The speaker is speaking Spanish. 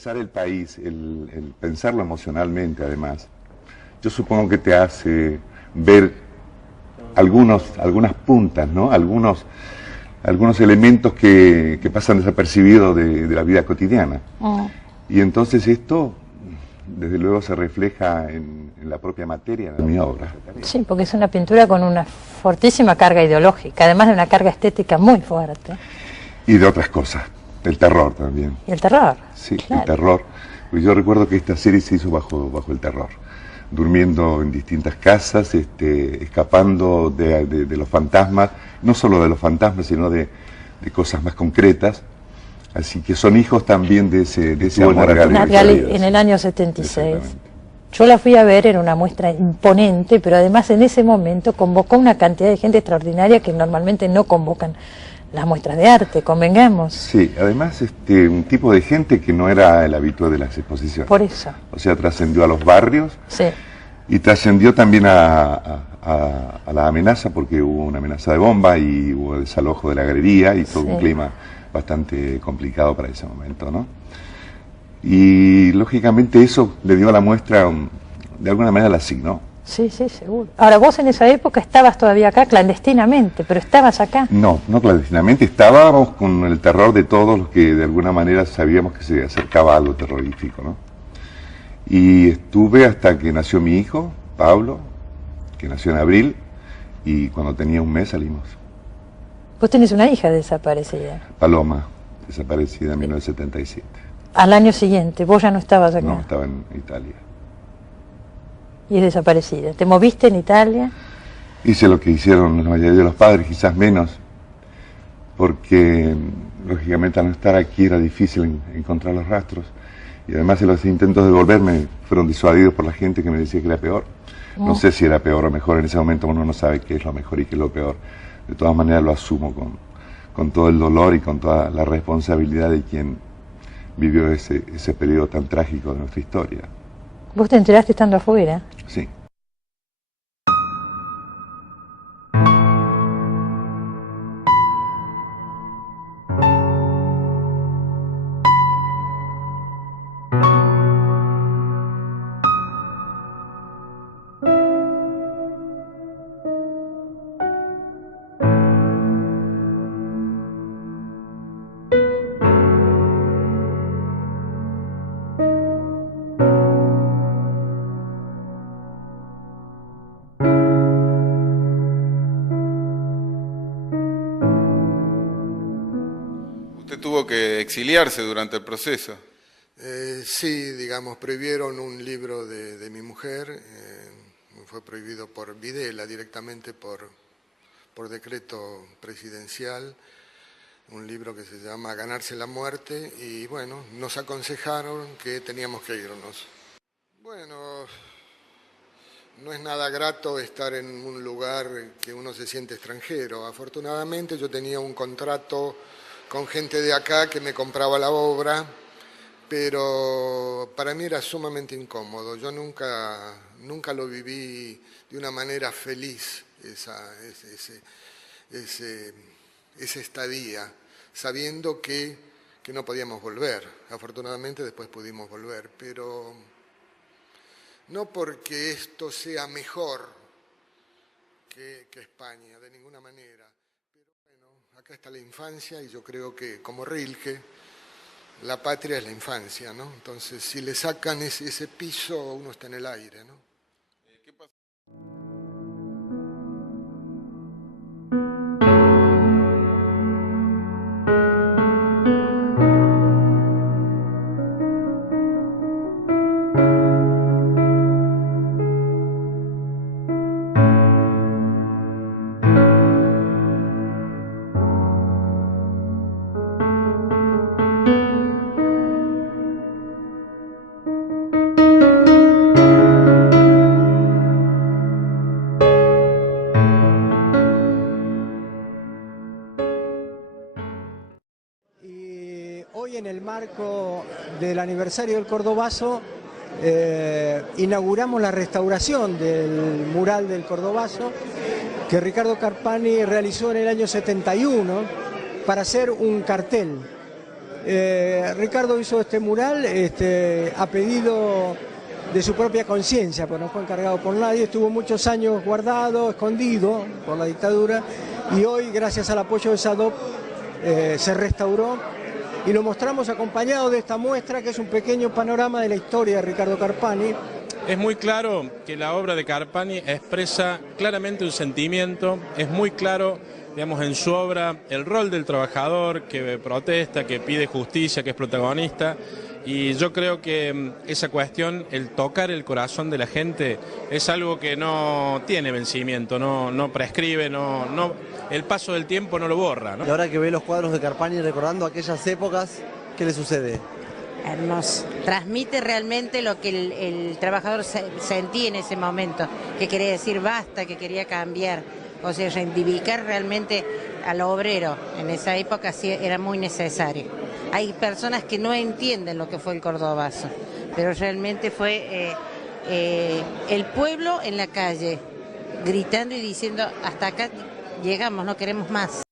pensar el país, el pensarlo emocionalmente además, yo supongo que te hace ver algunas puntas, ¿no? Algunos elementos que pasan desapercibidos de la vida cotidiana. Y entonces esto, desde luego, se refleja en la propia materia de mi obra. Sí, porque es una pintura con una fortísima carga ideológica, además de una carga estética muy fuerte. Y de otras cosas, el terror también. ¿Y el terror? Sí, claro. El terror. Pues yo recuerdo que esta serie se hizo bajo el terror, durmiendo en distintas casas, escapando de los fantasmas, no solo de los fantasmas, sino de cosas más concretas. Así que son hijos también de ese amor a Nat Gali en el año 76. Yo la fui a ver, era una muestra imponente, pero además en ese momento convocó una cantidad de gente extraordinaria que normalmente no convocan las muestras de arte, convengamos. Sí, además un tipo de gente que no era el habitual de las exposiciones. Por eso. O sea, trascendió a los barrios. Sí. Y trascendió también a la amenaza, porque hubo una amenaza de bomba y hubo desalojo de la galería y todo un clima bastante complicado para ese momento, ¿no? Y lógicamente eso le dio a la muestra, de alguna manera la asignó. Sí, sí, seguro. Ahora, vos en esa época estabas todavía acá clandestinamente, pero estabas acá. No clandestinamente, estábamos con el terror de todos los que de alguna manera sabíamos que se acercaba algo terrorífico, ¿no? Y estuve hasta que nació mi hijo, Pablo, que nació en abril, y cuando tenía un mes salimos. Vos tenés una hija desaparecida. Paloma, desaparecida en 1977. Al año siguiente, vos ya no estabas acá. No, estaba en Italia. Y es desaparecida. ¿Te moviste en Italia? Hice lo que hicieron la mayoría de los padres, quizás menos, porque lógicamente al no estar aquí era difícil encontrar los rastros. Y además los intentos de volverme fueron disuadidos por la gente que me decía que era peor. No sé si era peor o mejor, en ese momento uno no sabe qué es lo mejor y qué es lo peor. De todas maneras lo asumo con todo el dolor y con toda la responsabilidad de quien vivió ese periodo tan trágico de nuestra historia. ¿Vos te enteraste estando afuera? Sí. Tuvo que exiliarse durante el proceso. Sí, digamos, prohibieron un libro de mi mujer, fue prohibido por Videla directamente por decreto presidencial, un libro que se llama Ganarse la muerte, y bueno, nos aconsejaron que teníamos que irnos. Bueno, no es nada grato estar en un lugar que uno se siente extranjero. Afortunadamente yo tenía un contrato con gente de acá que me compraba la obra, pero para mí era sumamente incómodo. Yo nunca lo viví de una manera feliz, esa estadía, sabiendo que no podíamos volver. Afortunadamente después pudimos volver, pero no porque esto sea mejor que España, de ninguna manera. Acá está la infancia y yo creo que, como Rilke, la patria es la infancia, ¿no? Entonces, si le sacan ese piso, uno está en el aire, ¿no? ¿Qué pasa? Hoy, en el marco del aniversario del Cordobazo, inauguramos la restauración del mural del Cordobazo que Ricardo Carpani realizó en el año 71 para hacer un cartel Ricardo hizo este mural a pedido de su propia conciencia, porque no fue encargado por nadie, estuvo muchos años guardado, escondido por la dictadura, y hoy, gracias al apoyo de SADOP, se restauró y lo mostramos acompañado de esta muestra, que es un pequeño panorama de la historia de Ricardo Carpani. Es muy claro que la obra de Carpani expresa claramente un sentimiento, es muy claro, digamos, en su obra el rol del trabajador que protesta, que pide justicia, que es protagonista. Y yo creo que esa cuestión, el tocar el corazón de la gente, es algo que no tiene vencimiento, no prescribe, el paso del tiempo no lo borra, ¿no? Y ahora que ve los cuadros de Carpani recordando aquellas épocas, ¿qué le sucede? Hermoso. Transmite realmente lo que el trabajador sentía en ese momento, que quería decir basta, que quería cambiar, o sea, reivindicar realmente al obrero. En esa época sí era muy necesario. Hay personas que no entienden lo que fue el Cordobazo, pero realmente fue el pueblo en la calle, gritando y diciendo hasta acá llegamos, no queremos más.